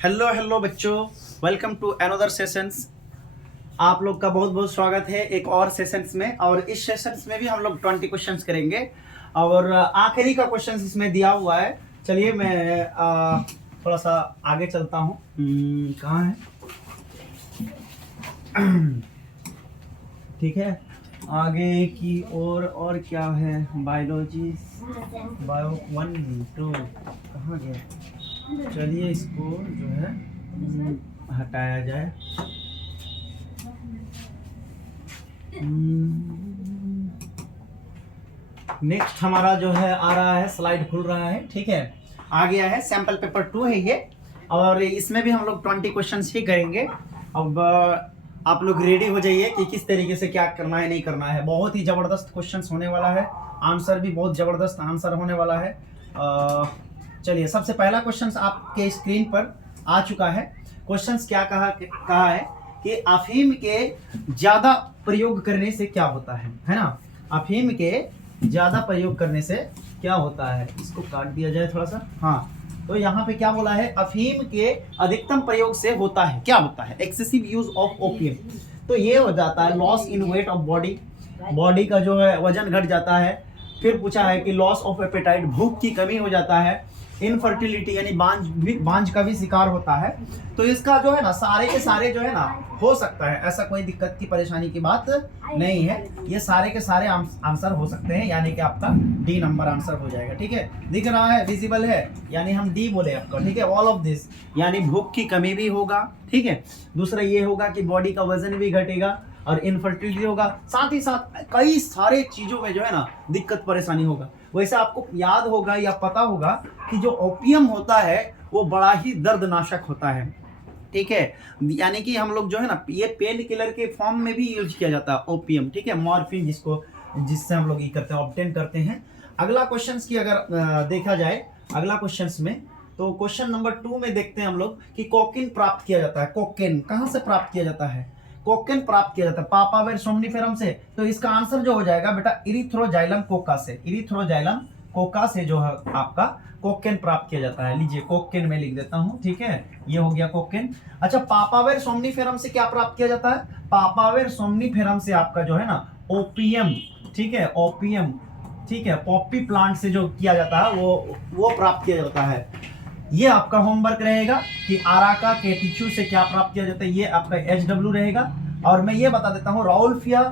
Hello hello बच्चों, welcome to another sessions. आप लोग का बहुत बहुत स्वागत है एक और सेशंस में। और इस सेशंस में भी हम लोग 20 क्वेश्चंस करेंगे और आखिरी का क्वेश्चन इसमें दिया हुआ है। चलिए मैं थोड़ा सा आगे चलता हूँ। कहाँ है? ठीक है, आगे की और क्या है? बायोलॉजी, बायो 1 2 कहाँ गया? चलिए इसको जो है हटाया जाए। नेक्स्ट हमारा जो है आ रहा है, स्लाइड खुल रहा है। ठीक है, आ गया है। सैंपल पेपर 2 है ये, और इसमें भी हम लोग 20 क्वेश्चंस ही करेंगे। अब आप लोग रेडी हो जाइए कि किस तरीके से क्या करना है नहीं करना है। बहुत ही ज़बरदस्त क्वेश्चंस होने वाला है, आंसर भी बहुत ज़बरदस्त आंसर होने वाला है। चलिए, सबसे पहला क्वेश्चन आपके स्क्रीन पर आ चुका है। क्वेश्चंस क्या कहा है कि अफीम के ज्यादा प्रयोग करने से क्या होता है ना? अफीम के ज्यादा प्रयोग करने से क्या होता है? इसको काट दिया जाए थोड़ा सा। हाँ, तो यहाँ पे क्या बोला है? अफीम के अधिकतम प्रयोग से होता है, क्या होता है? Excessive use of opium. तो ये हो जाता है loss in weight of body, body का जो है वजन घट जाता है। फिर पूछा है कि लॉस ऑफ एपेटाइट, भूख की कमी हो जाता है। इनफर्टिलिटी यानी बांझ का भी शिकार होता है। तो इसका जो है ना, सारे के सारे जो है ना हो सकता है, ऐसा कोई दिक्कत की परेशानी की बात नहीं है। ये सारे के सारे आंसर हो सकते हैं, यानी कि आपका डी नंबर आंसर हो जाएगा। ठीक है, दिख रहा है, विजिबल है, यानी हम डी बोले आपका। ठीक है, ऑल ऑफ दिस यानी भूख की कमी भी होगा। ठीक है, दूसरा ये होगा कि बॉडी का वजन भी घटेगा और इनफर्टिलिटी होगा। साथ ही साथ कई सारे चीजों में जो है ना दिक्कत परेशानी होगा। वैसे आपको याद होगा या पता होगा कि जो ओपियम होता है वो बड़ा ही दर्दनाशक होता है। ठीक है, यानी कि हम लोग जो है ना, ये पेन किलर के फॉर्म में भी यूज किया जाता है ओपियम। ठीक है, मॉर्फिन जिससे हम लोग ये करते हैं, ऑब्टेन करते हैं। अगला क्वेश्चन की अगर देखा जाए, अगला क्वेश्चन में, तो क्वेश्चन नंबर 2 में देखते हैं हम लोग कि कोकेन प्राप्त किया जाता है। कोकेन कहाँ से प्राप्त किया जाता है? कोकेन प्राप्त किया जाता है पापावेर सोमनिफेरम से। तो इसका आंसर जो हो जाएगा बेटा इरिथ्रोजाइलम कोका से। इरिथ्रोजाइलम कोका से जो है आपका कोकेन प्राप्त किया जाता है। लीजिए, कोकेन में लिख देता हूं। ठीक है, ये हो गया कोकेन। अच्छा, पापावेर सोमनिफेरम से क्या प्राप्त किया जाता है? पापावेर सोमनिफेरम से आपका जो है ना ओपियम, ठीक है, ओपियम, ठीक है, पॉपी प्लांट से जो किया जाता है वो प्राप्त किया जाता है। ये आपका होमवर्क रहेगा कि आराका के टिश्यू से क्या प्राप्त किया जाता है। ये आपका HW रहेगा। और मैं ये बता देता हूँ, राउल्फिया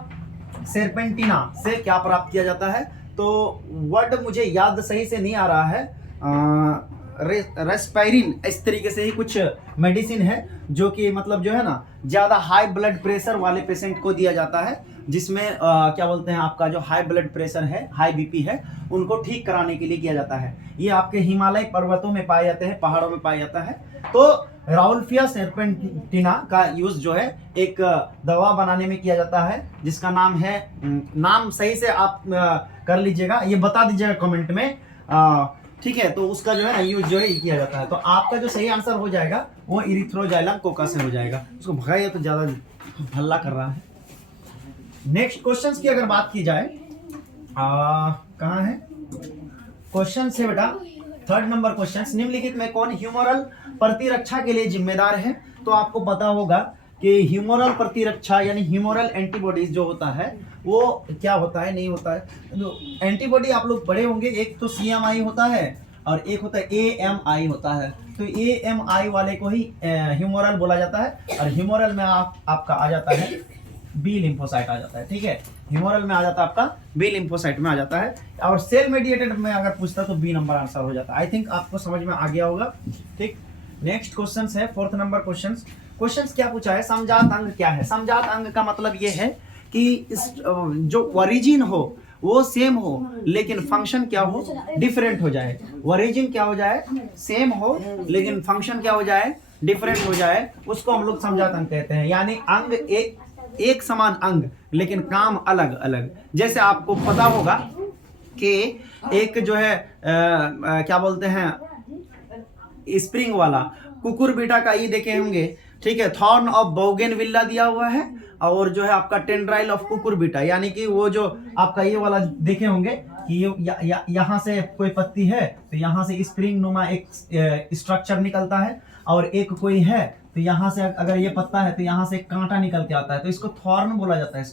सेरपेंटिना से क्या प्राप्त किया जाता है। तो वर्ड मुझे याद सही से नहीं आ रहा है, रेस्पायरिन, इस तरीके से ही कुछ मेडिसिन है जो कि मतलब जो है ना ज़्यादा हाई ब्लड प्रेशर वाले पेशेंट को दिया जाता है, जिसमें क्या बोलते हैं, आपका जो हाई ब्लड प्रेशर है, हाई BP है, उनको ठीक कराने के लिए किया जाता है। ये आपके हिमालय पर्वतों में पाए जाते हैं, पहाड़ों में पाए जाता है। तो राउल्फिया सेरपेंटिना का यूज जो है एक दवा बनाने में किया जाता है, जिसका नाम है, नाम सही से आप कर लीजिएगा, ये बता दीजिएगा कमेंट में। ठीक है, तो उसका जो है ना यूज जो है किया जाता है। तो आपका जो सही आंसर हो जाएगा वो इरिथ्रोजाइलम कोका से हो जाएगा। उसको भगाइए, तो ज्यादा हल्ला कर रहा है। नेक्स्ट क्वेश्चंस की अगर बात की जाए, कहाँ है क्वेश्चन से बेटा? 3rd नंबर क्वेश्चन, निम्नलिखित में कौन ह्यूमरल प्रतिरक्षा के लिए जिम्मेदार है? तो आपको पता होगा कि ह्यूमरल प्रतिरक्षा यानी ह्यूमरल एंटीबॉडीज जो होता है वो क्या होता है, नहीं होता है। तो एंटीबॉडी आप लोग पढ़े होंगे, एक तो CMI होता है और एक होता है AMI होता है। तो AMI वाले को ही ह्यूमरल बोला जाता है। और ह्यूमरल में आपका आ जाता है बी लिम्फोसाइट आ जाता है। ठीक है, ह्यूमरल में आ जाता है आपका बी लिम्फोसाइट में आ जाता है। और सेल मेडिएटेड में अगर पूछता तो बी नंबर आंसर हो जाता है। आई थिंक आपको समझ में आ गया होगा। ठीक, नेक्स्ट क्वेश्चन है 4th नंबर क्वेश्चन क्या पूछा है? समजात अंग क्या है? समजात अंग का मतलब ये है कि इस जो ओरिजिन हो वो सेम हो, लेकिन फंक्शन क्या हो, डिफरेंट हो जाए। ओरिजिन क्या हो जाए, सेम हो, लेकिन फंक्शन क्या हो जाए, डिफरेंट हो जाए, उसको हम लोग समजात अंग कहते हैं। यानी अंग एक समान अंग, लेकिन काम अलग अलग। जैसे आपको पता होगा कि एक जो है क्या बोलते हैं, स्प्रिंग वाला कुकुरबिटा का ये देखे होंगे। ठीक है, थॉर्न ऑफ बोगेनविला दिया हुआ है, और जो है आपका टेंड्राइल ऑफ कुकुरबिटा, यानी कि वो जो आपका ये वाला देखे होंगे कि यहाँ से कोई पत्ती है तो यहाँ से स्प्रिंग नुमा एक स्ट्रक्चर निकलता है, और एक कोई है तो यहाँ से अगर ये पत्ता है तो यहाँ से एक कांटा निकल के आता है, तो इसको थॉर्न बोला जाता है।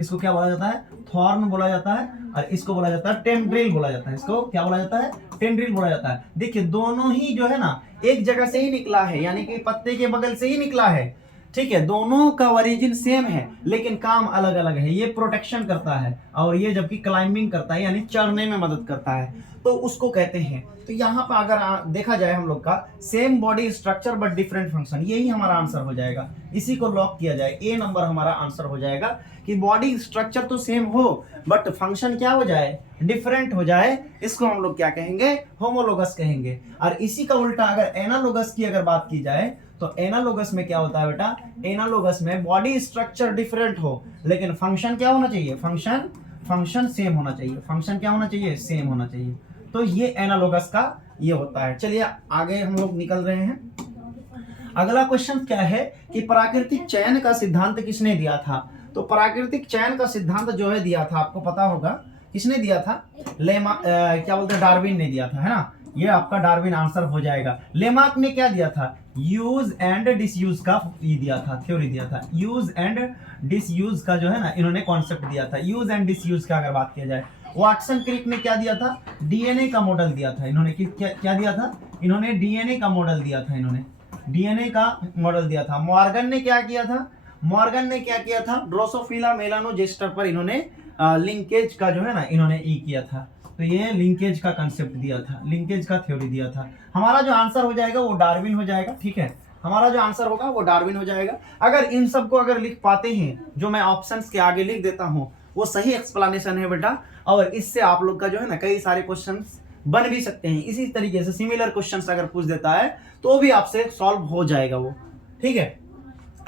इसको क्या बोला जाता है? थॉर्न बोला जाता है। और इसको बोला जाता है टेंड्रिल बोला जाता है। इसको क्या बोला जाता है? टेंड्रिल बोला जाता है। देखिए दोनों ही जो है ना एक जगह से ही निकला है, यानी कि पत्ते के बगल से ही निकला है, ठीक है। दोनों का ओरिजिन सेम है लेकिन काम अलग अलग है। ये प्रोटेक्शन करता है और ये जबकि क्लाइंबिंग करता है, यानी चढ़ने में मदद करता है, तो उसको कहते हैं। तो यहाँ पर अगर देखा जाए हम लोग का same body structure but different function, यही हमारा आंसर हो जाएगा। इसी को लॉक किया जाए, ए नंबर हमारा आंसर हो जाएगा कि बॉडी स्ट्रक्चर तो सेम हो बट फंक्शन क्या हो जाए? डिफरेंट हो जाए। इसको हम लोग क्या कहेंगे? होमोलोगस कहेंगे। और इसी का उल्टा अगर एनालोगस की अगर बात की जाए तो एनालोगस में क्या होता है बेटा? एनालोगस में बॉडी स्ट्रक्चर डिफरेंट हो लेकिन फंक्शन क्या होना चाहिए? फंक्शन सेम होना चाहिए। फंक्शन क्या होना चाहिए? सेम होना चाहिए। तो ये एनालोगस का ये होता है। चलिए आगे हम लोग निकल रहे हैं। अगला क्वेश्चन क्या है कि प्राकृतिक चयन का सिद्धांत किसने दिया था? तो प्राकृतिक चयन का सिद्धांत जो है दिया था, आपको पता होगा किसने दिया था? क्या बोलते हैं? डार्विन ने दिया था, है ना। ये आपका डार्विन आंसर हो जाएगा। लेमार्क ने क्या दिया था? यूज एंड डिसयूज का दिया था, थ्योरी दिया था। यूज एंड डिसयूज का जो है ना इन्होंने कॉन्सेप्ट दिया था। यूज एंड डिसयूज का अगर बात किया जाए, वाटसन क्रिक ने क्या दिया था? डीएनए का मॉडल दिया था। इन्होंने क्या दिया था? इन्होंने डीएनए का मॉडल दिया था। इन्होंने डीएनए का मॉडल दिया था। मॉर्गन ने क्या किया था? मॉर्गन ने क्या किया था? ड्रोसोफिला मेलानोजेस्टर पर इन्होंने लिंकेज का जो है ना इन्होंने किया था। तो ये लिंकेज का कंसेप्ट दिया था, लिंकेज का थ्योरी दिया था। हमारा जो आंसर हो जाएगा वो डार्विन हो जाएगा, ठीक है। हमारा जो आंसर होगा वो डार्विन हो जाएगा। अगर इन सबको अगर लिख पाते हैं, जो मैं ऑप्शंस के आगे लिख देता हूँ, वो सही एक्सप्लेनेशन है बेटा। और इससे आप लोग का जो है ना कई सारे क्वेश्चंस बन भी सकते हैं। इसी तरीके से सिमिलर क्वेश्चंस अगर पूछ देता है तो भी आपसे सॉल्व हो जाएगा वो, ठीक है।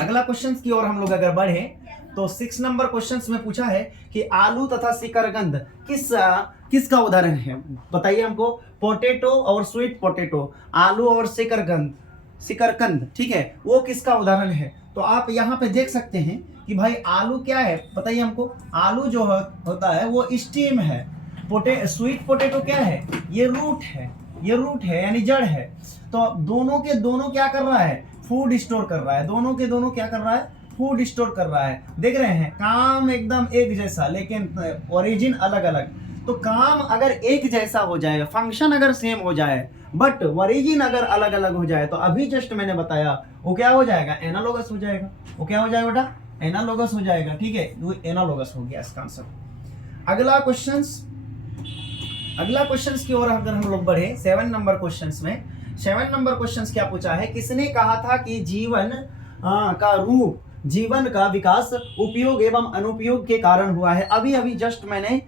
अगला क्वेश्चंस की ओर हम लोग अगर बढ़े तो 6 नंबर क्वेश्चंस में पूछा है कि आलू तथा शिकरकंद किसका उदाहरण है? बताइए हमको। पोटैटो और स्वीट पोटैटो, आलू और शिकरकंद, ठीक है, वो किसका उदाहरण है? तो आप यहाँ पे देख सकते हैं कि भाई आलू क्या है, बताइए हमको। आलू जो होता है वो स्टेम है। स्वीट पोटैटो क्या है? ये रूट है, ये रूट है यानी जड़ है। तो दोनों के दोनों क्या कर रहा है? फूड स्टोर कर रहा है। दोनों के दोनों क्या कर रहा है? फूड स्टोर कर रहा है। देख रहे हैं, काम एकदम एक जैसा लेकिन ओरिजिन अलग अलग। तो काम अगर एक जैसा हो जाए, फंक्शन अगर सेम हो जाए, बट ओरिजिन अगर अलग अलग हो जाए, तो अभी जस्ट मैंने बताया वो क्या हो जाएगा? एनालोगस हो जाएगा। वो क्या हो जाएगा बेटा? एनालोगस हो जाएगा, ठीक है। वो एनालोगस हो गया इसका आंसर। अगला क्वेश्चंस की ओर अगर हम लोग बढ़े 7 नंबर क्वेश्चंस में, 7 नंबर क्वेश्चंस क्या पूछा है? किसने कहा था कि जीवन का विकास उपयोग एवं अनुपयोग के कारण हुआ है? अभी अभी जस्ट मैंने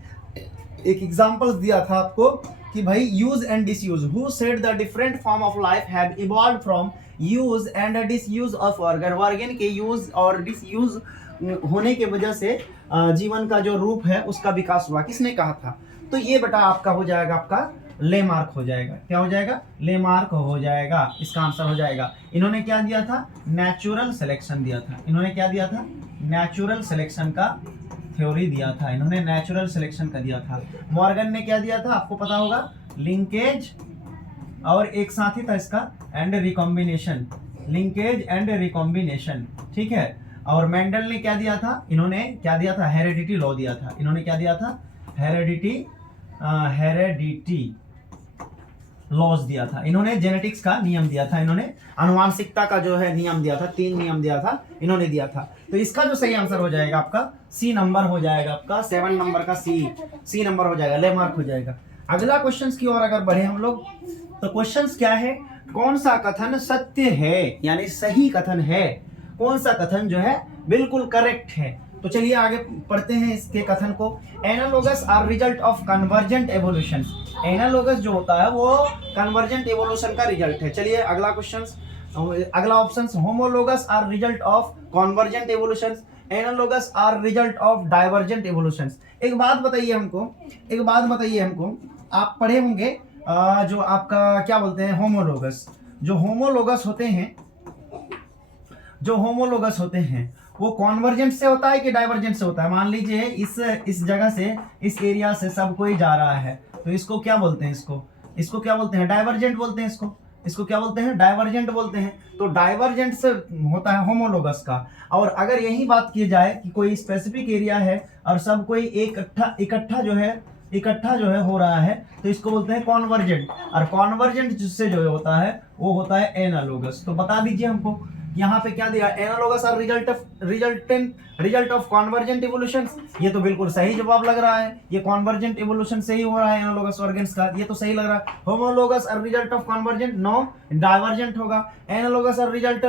एक एग्जांपल्स दिया था आपको कि भाई use and disuse. Who said the different form of life have evolved from use and disuse of organ के यूज और डिसयूज होने के वजह से जीवन का जो रूप है उसका विकास हुआ। किसने कहा था? तो ये बेटा आपका हो जाएगा, आपका लेमार्क हो जाएगा। क्या हो जाएगा? लेमार्क हो जाएगा। इसका आंसर हो जाएगा। इन्होंने क्या दिया था? नेचुरल सिलेक्शन दिया था। इन्होंने क्या दिया था? नेचुरल सिलेक्शन का थ्योरी दिया था। इन्होंने नेचुरल सिलेक्शन का दिया था। मॉर्गन ने क्या दिया था? आपको पता होगा, लिंकेज और एक साथ ही था इसका and recombination, linkage and recombination, ठीक है। और मेंडल ने क्या दिया था? इन्होंने क्या दिया था? हेरेडिटी लॉ दिया था। इन्होंने क्या दिया था? हेरेडिटी लॉज दिया था। इन्होंने जेनेटिक्स का नियम दिया था। इन्होंने आनुवांशिकता का जो है नियम दिया था। 3 नियम दिया था, इन्होंने दिया था। तो इसका जो सही आंसर हो जाएगा आपका सी नंबर हो जाएगा। आपका 7 नंबर का सी नंबर हो जाएगा, लेमार्क हो जाएगा। अगला क्वेश्चंस की ओर अगर बढ़े हम लोग तो क्वेश्चंस क्या है? कौन सा कथन सत्य है, यानी सही कथन है? कौन सा कथन जो है बिल्कुल करेक्ट है? तो चलिए आगे पढ़ते हैं इसके कथन को। Analogous are result of convergent evolution. Analogous जो होता है वो कन्वर्जेंट एवोल्यूशन का रिजल्ट है। चलिए अगला option, homologous are result of convergent evolution, analogous are result of divergent evolution. एक बात बताइए हमको, आप पढ़े होंगे जो आपका क्या बोलते हैं होमोलोगस। जो होमोलोगस होते हैं वो कॉन्वर्जेंट से होता है कि डाइवर्जेंट से होता है? मान लीजिए इस जगह से, इस एरिया से सब कोई जा रहा है, तो इसको क्या बोलते हैं? इसको क्या बोलते हैं? डाइवर्जेंट बोलते हैं इसको। इसको क्या बोलते हैं, डाइवर्जेंट बोलते हैं। तो डाइवर्जेंट से होता है होमोलोगस का। और अगर यही बात की जाए कि कोई स्पेसिफिक एरिया है और सब कोई इकट्ठा जो है हो रहा है, तो इसको बोलते हैं कॉन्वर्जेंट। और कॉन्वर्जेंट जिससे जो होता है वो होता है एनालोगस। तो बता दीजिए हमको यहाँ पे क्या दिया, analogous are result of convergent evolution. ये तो बिल्कुल सही जवाब लग रहा है, ये कॉन्वर्जेंट इवोल्यूशन से ही हो रहा है एनालोगस ऑर्गेन्स का, ये तो सही लग रहा है। Homologous are result of convergent, no, divergent होगा। Analogous are result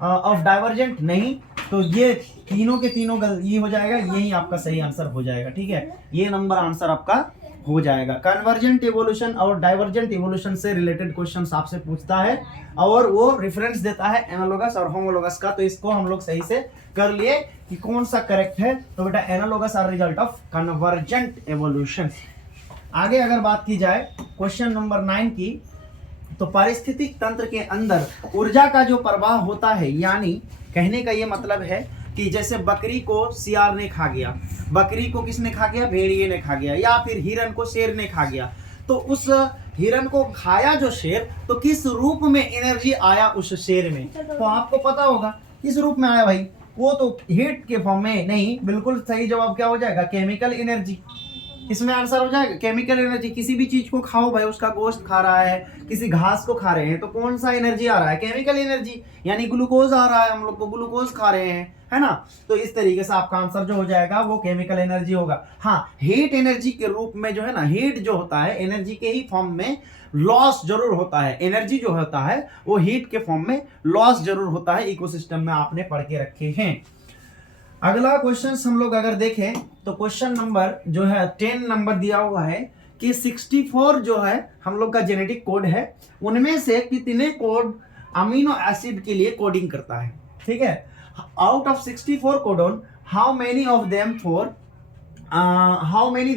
of divergent, नहीं। तो ये तीनों के तीनों ये हो जाएगा, यही आपका सही आंसर हो जाएगा। ठीक है, ये नंबर आंसर आपका हो जाएगा। कन्वर्जेंट इवोल्यूशन और डाइवर्जेंट इवोल्यूशन से रिलेटेड क्वेश्चंस आपसे पूछता है और वो रेफरेंस देता है एनालोगस और होमोलोगस का। तो इसको हम लोग सही से कर लिए कि कौन सा करेक्ट है। तो बेटा analogous are result of convergent evolution. आगे अगर बात की जाए क्वेश्चन नंबर 9 की, तो पारिस्थितिक तंत्र के अंदर ऊर्जा का जो प्रवाह होता है, यानी कहने का ये मतलब है कि जैसे बकरी को सियार ने खा गया, बकरी को किसने खा गया, भेड़िए ने खा गया, या फिर हिरन को शेर ने खा गया। तो उस हिरन को खाया जो शेर, तो किस रूप में एनर्जी आया उस शेर में, तो आपको पता होगा किस रूप में आया भाई, वो तो हीट के फॉर्म में। नहीं, बिल्कुल सही जवाब क्या हो जाएगा, केमिकल एनर्जी। इसमें आंसर हो जाएगा केमिकल एनर्जी। किसी भी चीज को खाओ भाई, उसका गोश्त खा रहा है, किसी घास को खा रहे हैं, तो कौन सा एनर्जी आ रहा है, केमिकल एनर्जी, यानी ग्लूकोज आ रहा है, हम लोग को ग्लूकोज खा रहे हैं, है ना। तो इस तरीके से आपका आंसर जो हो जाएगा वो केमिकल एनर्जी होगा। हाँ, हीट एनर्जी के रूप में जो है ना, हीट जो होता है एनर्जी के ही फॉर्म में लॉस जरूर होता है। एनर्जी जो होता है वो हीट के फॉर्म में लॉस जरूर होता है, इकोसिस्टम में आपने पढ़ के रखे हैं। अगला क्वेश्चन हम लोग अगर देखें तो क्वेश्चन नंबर जो है 10 नंबर दिया हुआ है कि 64 जो है हम लोग का जेनेटिक कोड है, उनमें से कितने कोड अमीनो एसिड के लिए कोडिंग करता है। ठीक है, out of 64 codon how many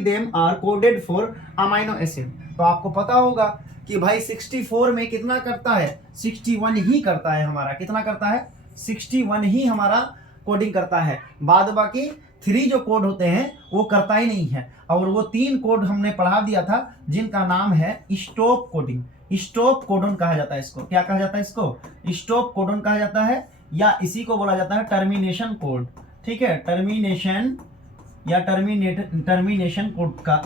them are coded for amino acid. तो आपको पता होगा कि भाई 64 में कितना करता है, 61 ही करता है हमारा। कितना करता है, 61 ही हमारा कोडिंग करता है। बाद बाकी 3 जो कोड होते हैं वो करता ही नहीं है। और वो 3 कोड हमने पढ़ा दिया था जिनका नाम है स्टॉप कोडिंग। स्टॉप कोडन कहा जाता है इसको। क्या कहा जाता है इसको, स्टॉप कोडन कहा जाता है, या इसी को बोला जाता है टर्मिनेशन कोड। ठीक है, टर्मिनेशन या टर्मिनेशन कोड का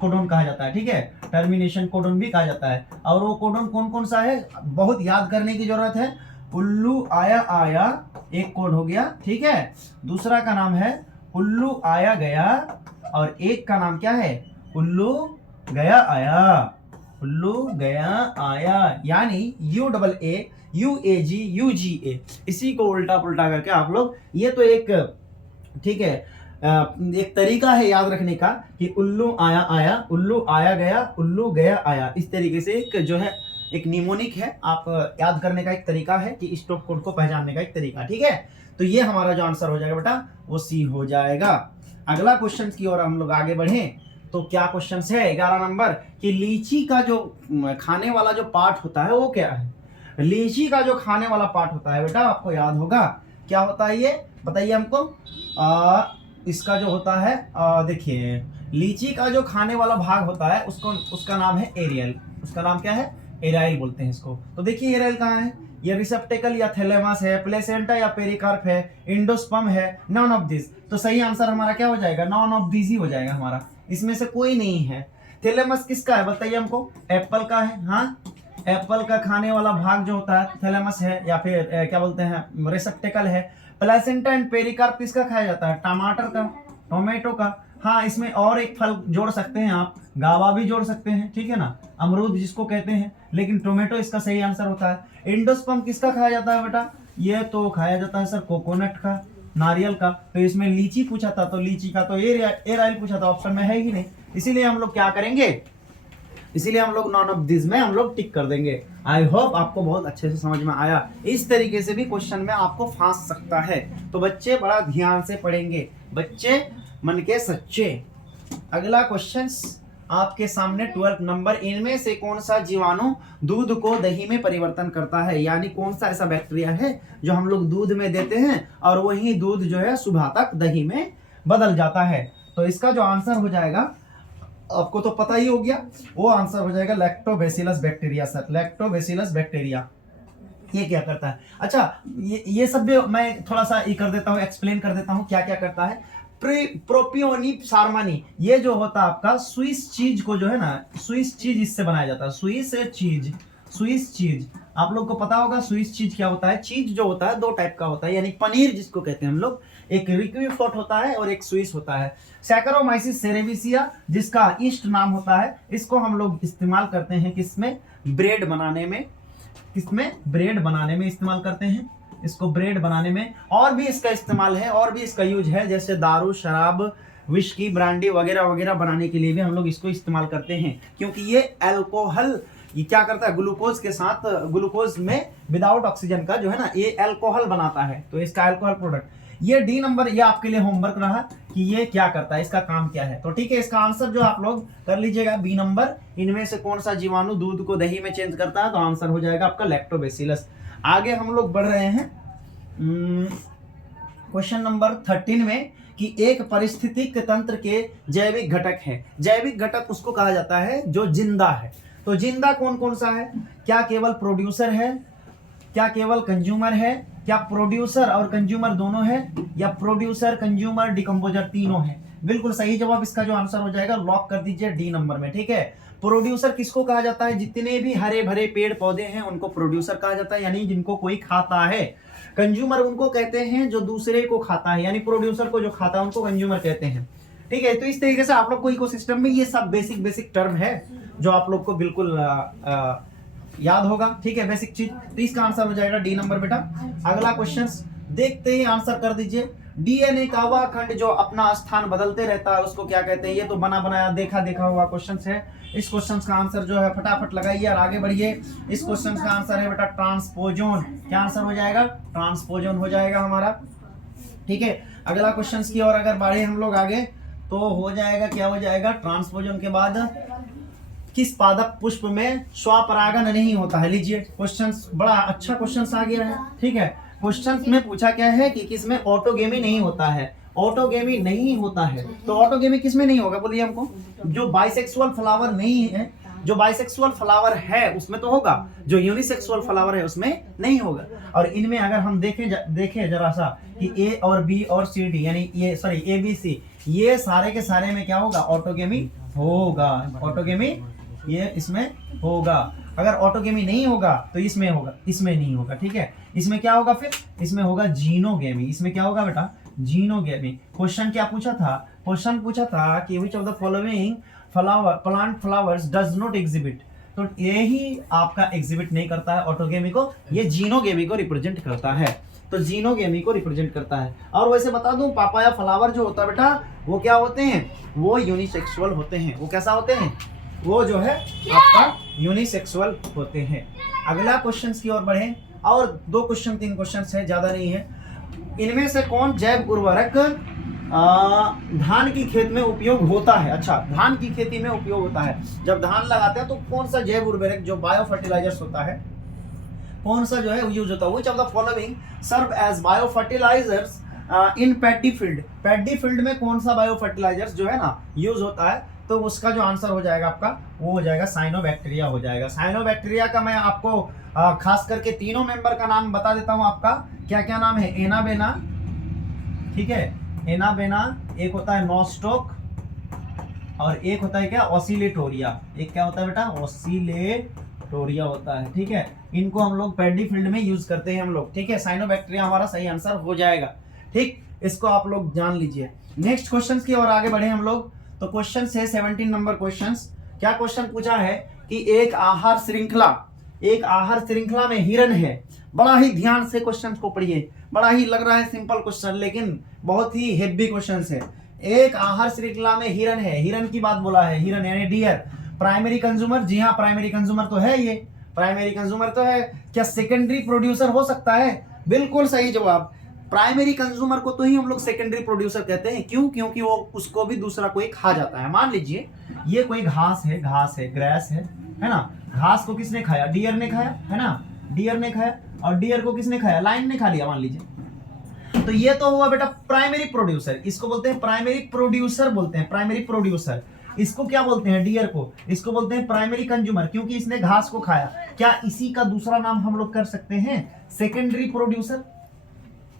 कोडन कहा जाता है। ठीक है, टर्मिनेशन कोडन भी कहा जाता है। और वो कोडन कौन कौन सा है, बहुत याद करने की जरूरत है। उल्लू आया आया एक कोड हो गया। ठीक है, दूसरा का नाम है उल्लू आया गया, और एक का नाम क्या है, उल्लू गया आया। उल्लू गया आया, यानी UAAUAGUGA। इसी को उल्टा पुल्टा करके आप लोग, ये तो एक, ठीक है, एक तरीका है याद रखने का कि उल्लू आया आया, उल्लू आया गया, उल्लू गया आया। इस तरीके से एक जो है एक निमोनिक है, आप याद करने का एक तरीका है कि स्टॉप कोड को पहचानने का एक तरीका। ठीक है, तो ये हमारा जो आंसर हो जाएगा बेटा वो सी हो जाएगा। अगला क्वेश्चन की ओर हम लोग आगे बढ़े तो क्या क्वेश्चन है 11 नंबर कि लीची का जो खाने वाला जो पार्ट होता है वो क्या है। लीची का जो खाने वाला पार्ट होता है बेटा आपको याद होगा क्या होता है, ये बताइए हमको। इसका जो होता है, देखिए लीची का जो खाने वाला भाग होता है उसका नाम है एरियल। उसका नाम क्या है, एराइल बोलते हैं इसको। तो देखिए एराइल कहाँ है, ये रिसेप्टेकल या थैलेमस है, प्लेसेंटा या पेरिकार्प है, इंडोस्पर्म है, नॉन ऑफ दिस। तो सही आंसर हमारा क्या हो जाएगा, नॉन ऑफ दिस ही हो जाएगा हमारा, इसमें से कोई नहीं है। थैलेमस किसका है बताइए हमको, एप्पल का है। हाँ, एप्पल का खाने वाला भाग जो होता है थैलेमस है, या फिर क्या बोलते हैं रिसेप्टेकल है। प्लेसेंटा एंड पेरिकार्प किसका खाया जाता है, टमाटर का, टोमेटो का। हाँ, इसमें और एक फल जोड़ सकते हैं आप, गावा भी जोड़ सकते हैं, ठीक है ना, अमरूद जिसको कहते हैं, लेकिन टोमेटो इसका सही आंसर होता है। इंडोस्पर्म किसका खाया जाता है बेटा, ये तो खाया जाता है सर कोकोनट का, नारियल का। तो इसमें लीची पूछा था तो लीची का तो एराइल पूछा था, ऑप्शन में है ही नहीं, इसीलिए हम लोग क्या करेंगे, इसीलिए हम लोग नॉन ऑफ दिस में हम लोग टिक कर देंगे। आई होप आपको बहुत अच्छे से समझ में आया। इस तरीके से भी क्वेश्चन में आपको फांस सकता है, तो बच्चे बड़ा ध्यान से पढ़ेंगे, बच्चे मन के सच्चे। अगला क्वेश्चन आपके सामने 12 नंबर, इनमें से कौन सा जीवाणु दूध को दही में परिवर्तन करता है, यानी कौन सा ऐसा बैक्टीरिया है जो हम लोग दूध में देते हैं और वही दूध जो है सुबह तक दही में बदल जाता है। तो इसका जो आंसर हो जाएगा आपको तो पता ही हो गया, वो आंसर हो जाएगा lactobacillus bacteria sir, lactobacillus bacteria. ये क्या करता है? अच्छा ये सब भी मैं थोड़ा सा ये कर देता हूँ, एक्सप्लेन कर देता हूँ क्या क्या करता है। प्रोपियोनी सार्मानी, ये जो होता है आपका स्विस चीज को जो है ना, स्विस चीज इससे बनाया जाता है, स्विस चीज आप लोग को पता होगा स्विस चीज क्या होता है। चीज जो होता है दो टाइप का होता है, यानी पनीर जिसको कहते हैं हम लोग, एक रिक्विफोर्ट होता है और एक स्विस होता है। सैकरोमाइसिस सेरेविसिया जिसका ईस्ट नाम होता है, इसको हम लोग इस्तेमाल करते हैं किसमें? ब्रेड बनाने में, किसमें? ब्रेड बनाने में इस्तेमाल करते हैं इसको, ब्रेड बनाने में। और भी इसका इस्तेमाल है, और भी इसका यूज है, जैसे दारू, शराब, विस्की, ब्रांडी वगैरह वगैरह बनाने के लिए भी हम लोग इसको इस्तेमाल करते हैं, क्योंकि ये अल्कोहल, ये क्या करता है? ग्लूकोज के साथ, ग्लूकोज में विदाउट ऑक्सीजन का जो है ना, ये अल्कोहल बनाता है, तो इसका अल्कोहल प्रोडक्ट। ये डी नंबर, ये आपके लिए होमवर्क रहा कि ये क्या करता है, इसका काम क्या है। तो ठीक है, इसका आंसर जो आप लोग कर लीजिएगा बी नंबर, इनमें से कौन सा जीवाणु दूध को दही में चेंज करता है, तो आंसर हो जाएगा आपका लैक्टोबैसिलस। आगे हम लोग बढ़ रहे हैं क्वेश्चन नंबर 13 में, कि एक पारिस्थितिक तंत्र के जैविक घटक है। जैविक घटक उसको कहा जाता है जो जिंदा है। तो जिंदा कौन कौन सा है? क्या केवल प्रोड्यूसर है, क्या केवल कंज्यूमर है, क्या प्रोड्यूसर और कंज्यूमर दोनों है, या प्रोड्यूसर, कंज्यूमर, डिकम्पोजर तीनों है? बिल्कुल सही जवाब इसका जो आंसर हो जाएगा, लॉक कर दीजिए डी नंबर में। ठीक है, प्रोड्यूसर किसको कहा जाता है? जितने भी हरे भरे पेड़ पौधे हैं उनको प्रोड्यूसर कहा जाता है, यानी जिनको कोई खाता है। कंज्यूमर उनको कहते हैं जो दूसरे को खाता है, यानी प्रोड्यूसर को जो खाता है उनको कंज्यूमर कहते हैं। ठीक है, तो इस तरीके से आप लोग को इकोसिस्टम में ये सब बेसिक टर्म है जो आप लोग को बिल्कुल याद होगा। ठीक है, बेसिक चीज। तो इसका आंसर हो जाएगा डी नंबर बेटा। अगला क्वेश्चन देखते ही आंसर कर दीजिए। डीएनए का वह खंड जो अपना स्थान बदलते रहता है उसको क्या कहते हैं? ये तो बना बनाया देखा हुआ क्वेश्चन है। इस क्वेश्चन का आंसर जो है फटाफट लगाइए और आगे बढ़िए। इस क्वेश्चन का आंसर है बेटा ट्रांसपोजोन। क्या आंसर हो जाएगा? ट्रांसपोजोन हो जाएगा हमारा। ठीक है, अगला क्वेश्चन की और अगर बढ़े हम लोग आगे तो हो जाएगा, क्या हो जाएगा? ट्रांसपोजन के बाद किस पादप पुष्प में स्वपरागन नहीं होता है? लीजिए क्वेश्चन, बड़ा अच्छा क्वेश्चन आ गया है। ठीक है, क्वेश्चन में पूछा क्या है कि किसमें ऑटोगेमी नहीं होता है। ऑटोगेमी नहीं होता है, तो ऑटोगेमी किसमें नहीं होगा बोलिए हमको? जो बाइसेक्सुअल फ्लावर नहीं है, जो बाइसेक्सुअल फ्लावर है उसमें तो होगा, जो यूनिसेक्सुअल फ्लावर है उसमें नहीं होगा। और इनमें अगर हम देखें जरा सा कि ए और बी और सी डी, यानी ये सॉरी ए बी सी, ये सारे के सारे में क्या होगा? ऑटोगेमी होगा। ऑटोगेमी ये इसमें होगा। अगर ऑटोगेमी नहीं होगा तो इसमें होगा, इसमें नहीं होगा। ठीक है, इसमें क्या होगा? फिर इसमें होगा जीनोगेमी। इसमें क्या होगा बेटा? जीनोगेमी। क्वेश्चन क्या पूछा था? क्वेश्चन पूछा था कि which of the following plant flowers does not exhibit, तो यही आपका एग्जिबिट नहीं करता है ऑटोगेमी को, ये जीनोगेमी को रिप्रेजेंट करता है। तो जीनोगेमी को रिप्रेजेंट करता है। और वैसे बता दूं, पापाया फ्लावर जो होता है बेटा, वो क्या होते हैं? वो यूनिसेक्सुअल होते हैं। वो कैसा होते हैं? वो जो है आपका यूनिसेक्सुअल होते हैं। अगला क्वेश्चन की ओर बढ़े, और 2 क्वेश्चन 3 क्वेश्चन है, ज्यादा नहीं है। इनमें से कौन जैव उर्वरक धान की खेत में उपयोग होता है? अच्छा, धान की खेती में उपयोग होता है। जब धान लगाते हैं तो कौन सा जैव उर्वरक जो बायो फर्टिलाइजर्स होता है, कौन सा जो है यूज होता है? Which of the following serve as bio fertilisers in paddy field? Paddy field में कौन सा बायो फर्टिलाइजर्स जो है ना यूज होता है? तो उसका जो आंसर हो जाएगा आपका, वो हो जाएगा साइनोबैक्टीरिया हो जाएगा। साइनोबैक्टीरिया का मैं आपको खास करके तीनों मेंबर का नाम बता देता हूं। आपका क्या क्या नाम है? एनाबेना, ठीक है, एनाबेना, एक होता है नॉस्टोक, और एक होता है क्या? ऑसिलेटोरिया। एक क्या होता है बेटा? ऑसिलेटोरिया होता है। ठीक है, इनको हम लोग पैडी फील्ड में यूज करते हैं हम लोग। ठीक है, साइनोबैक्टीरिया हमारा सही आंसर हो जाएगा। ठीक, इसको आप लोग जान लीजिए। नेक्स्ट क्वेश्चन की ओर आगे बढ़े हम लोग। तो क्वेश्चन है 17 नंबर क्वेश्चन। क्या क्वेश्चन पूछा है कि एक आहार श्रृंखला में हिरन है। बड़ा ही ध्यान से क्वेश्चन को पढ़िए। बड़ा ही लग रहा है सिंपल क्वेश्चन, लेकिन बहुत ही हेवी क्वेश्चन है। एक आहार श्रृंखला में हिरन है, हिरन की बात बोला है, हिरन यानी डियर। प्राइमरी कंज्यूमर, जी हाँ प्राइमरी कंज्यूमर तो है, ये प्राइमरी कंज्यूमर तो है। क्या सेकेंडरी प्रोड्यूसर हो सकता है? बिल्कुल सही जवाब। प्राइमरी कंज्यूमर को तो ही हम लोग सेकेंडरी प्रोड्यूसर कहते हैं। क्यों? क्योंकि वो उसको भी दूसरा कोई खा जाता है। मान लीजिए ये कोई घास है, ग्रास है ना। घास को किसने खाया? डियर ने खाया, है ना, डियर ने खाया। और डियर को किसने खाया? लायन ने खा लिया मान लीजिए। तो ये तो हुआ बेटा प्राइमरी प्रोड्यूसर। इसको बोलते हैं प्राइमरी प्रोड्यूसर, बोलते हैं प्राइमरी प्रोड्यूसर। इसको क्या बोलते हैं डियर को? इसको बोलते हैं प्राइमरी कंज्यूमर, क्योंकि इसने घास को खाया। क्या इसी का दूसरा नाम हम लोग कर सकते हैं सेकेंडरी प्रोड्यूसर?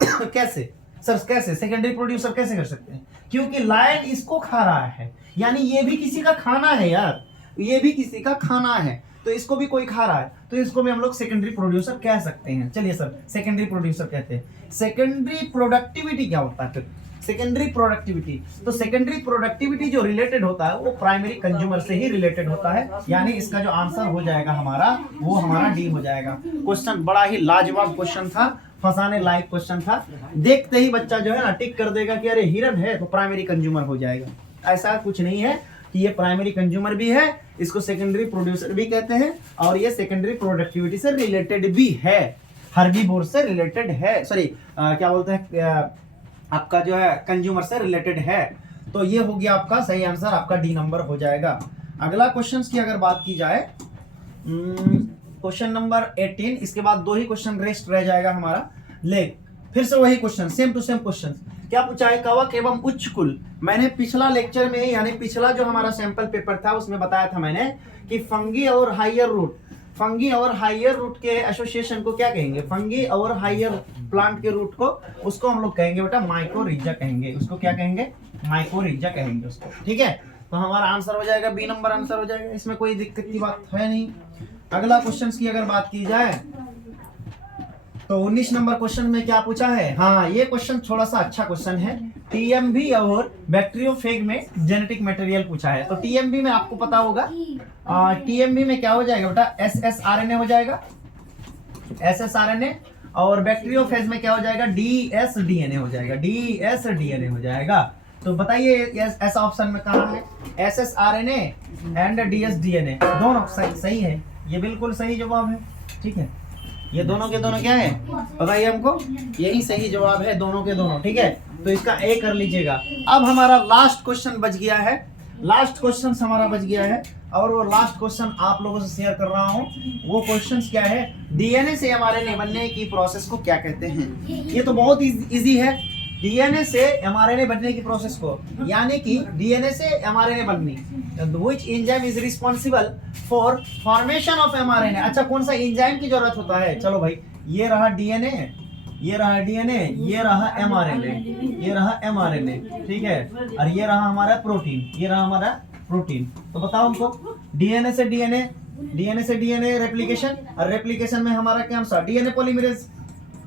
कैसे सर, कैसे सेकेंडरी प्रोड्यूसर कैसे कर सकते हैं? क्योंकि लायन इसको खा रहा है, यानी ये भी किसी का खाना है यार, ये भी किसी का खाना है, तो इसको भी कोई खा रहा है, तो इसको भी हम लोग सेकेंडरी प्रोड्यूसर कह सकते हैं। चलिए सर, सेकेंडरी प्रोड्यूसर कहते हैं। सेकेंडरी प्रोडक्टिविटी क्या होता है फिर? सेकेंडरी प्रोडक्टिविटी, तो सेकेंडरी प्रोडक्टिविटी जो रिलेटेड होता है वो प्राइमरी कंज्यूमर से ही रिलेटेड होता है, यानी इसका जो आंसर हो जाएगा हमारा, वो हमारा डी हो जाएगा। क्वेश्चन बड़ा ही लाजवाब क्वेश्चन था, फंसाने लायक क्वेश्चन था। देखते ही बच्चा जो है ना टिक कर देगा कि अरे हिरन है तो प्राइमरी कंज्यूमर हो जाएगा। ऐसा कुछ नहीं है कि ये प्राइमरी कंज्यूमर भी है, इसको सेकेंडरी प्रोड्यूसर भी कहते हैं, और ये सेकेंडरी प्रोडक्टिविटी से रिलेटेड भी है, हर्बीवोर से रिलेटेड है, सॉरी क्या बोलते हैं आपका जो है कंज्यूमर से रिलेटेड है। तो ये हो गया आपका सही आंसर, आपका डी नंबर हो जाएगा। अगला क्वेश्चन की अगर बात की जाए, क्वेश्चन नंबर 18, इसके बाद 2 ही क्वेश्चन रेस्ट रह जाएगा हमारा। ले फिर से वही question, same to same question. क्या पूछा है? कवक एवं उच्च कुल। मैंने पिछला लेक्चर में, यानी पिछला जो हमारा सैंपल पेपर था उसमें बताया था मैंने कि फंगी और हायर रूट, फंगी और हायर रूट के एसोसिएशन को क्या कहेंगे? फंगी और हायर प्लांट के रूट को, उसको हम लोग कहेंगे बेटा माइकोरिजा कहेंगे। उसको क्या कहेंगे? माइकोरिजा कहेंगे उसको, ठीक है। तो हमारा आंसर हो जाएगा बी नंबर आंसर हो जाएगा, इसमें कोई दिक्कत की बात है नहीं। अगला क्वेश्चन की अगर बात की जाए तो 19 नंबर क्वेश्चन में क्या पूछा है? हाँ, ये क्वेश्चन थोड़ा सा अच्छा क्वेश्चन है। टीएमबी और बैक्टीरियोफेज में जेनेटिक मटेरियल पूछा है। तो टीएमबी में आपको पता होगा, टीएमबी में क्या हो जाएगा बेटा? एसएसआरएनए हो जाएगा, एसएसआरएनए। और बैक्टीरियोफेज में क्या हो जाएगा? डीएसडीएनए हो जाएगा, डीएसडीएनए हो जाएगा। तो बताइए ऐसा ऑप्शन में कहाँ है? एसएसआरएनए एंड डीएसडीएनए दोनों सही है, ये बिल्कुल सही जवाब है, ठीक है। ये दोनों के दोनों क्या है बताइए हमको? यही सही जवाब है, दोनों के दोनों, ठीक है। तो इसका ए कर लीजिएगा। अब हमारा लास्ट क्वेश्चन बच गया है, लास्ट क्वेश्चन हमारा बच गया है, और वो लास्ट क्वेश्चन आप लोगों से शेयर कर रहा हूँ। वो क्वेश्चन क्या है? डीएनए से एमआरएनए बनने की प्रोसेस को क्या कहते हैं? ये तो बहुत इजी है। डीएनए से एमआरएनए बनने की प्रोसेस को, यानी कि डीएनए से एमआरएनए बननी, which enzyme is responsible for formation of mRNA. अच्छा, कौन सा एंजाइम की जरूरत होता है? चलो भाई, ये रहा डीएनए, ये रहा डीएनए, ये रहा एमआरएनए, ये रहा एमआरएनए, ठीक है। और ये रहा हमारा प्रोटीन, ये रहा हमारा प्रोटीन। तो बताओ हमको, डीएनए से डीएनए, डीएनए से डीएनए रेप्लिकेशन, और रेप्लिकेशन में हमारा क्या सा DNA polymerase,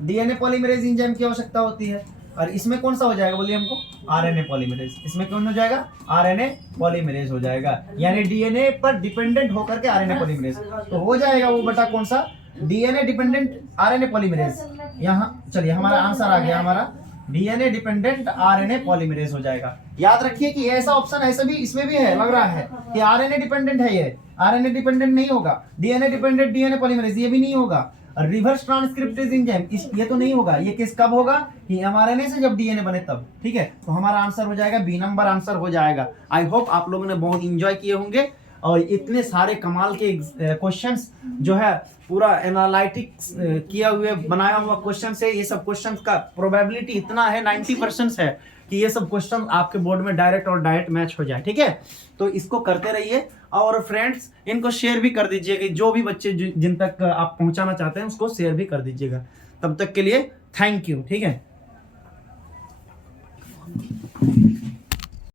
DNA polymerase enzyme की आवश्यकता होती है। और इसमें कौन सा हो जाएगा बोलिए हमको? RNA polymerase. इसमें कौन हो जाएगा? आरएनए पॉलीमरेज हो जाएगा, यानी डीएनए पर डिपेंडेंट होकर के आरएनए पॉलीमरेज। तो हो जाएगा वो बेटा कौन सा? DNA dependent RNA polymerase. यहाँ चलिए हमारा आंसर आ गया, हमारा डीएनए डिपेंडेंट आरएनए पॉलीमरेज हो जाएगा। याद रखिए कि ऐसा ऑप्शन ऐसे भी इसमें भी है, लग रहा है कि आरएनए डिपेंडेंट है, ये आरएनए डिपेंडेंट नहीं होगा। डीएनए डिपेंडेंट डीएनए पॉलीमरेज ये भी नहीं होगा। रिवर्स ट्रांसक्रिप्टेज एंजाइम ये तो नहीं होगा। ये किस कब होगा? कि एमआरएनए से जब डीएनए बने तब, ठीक है। तो हमारा आंसर हो जाएगा बी नंबर आंसर हो जाएगा। आई होप आप लोगों ने बहुत इंजॉय किए होंगे, और इतने सारे कमाल के क्वेश्चंस जो है पूरा एनालिटिक्स किया हुए बनाया हुआ क्वेश्चन है। ये सब क्वेश्चन का प्रोबेबिलिटी इतना है 90% है कि ये सब क्वेश्चन आपके बोर्ड में डायरेक्ट और डायरेक्ट मैच हो जाए, ठीक है। तो इसको करते रहिए, और फ्रेंड्स इनको शेयर भी कर दीजिएगा, जो भी बच्चे जिन तक आप पहुंचाना चाहते हैं उसको शेयर भी कर दीजिएगा। तब तक के लिए थैंक यू, ठीक है।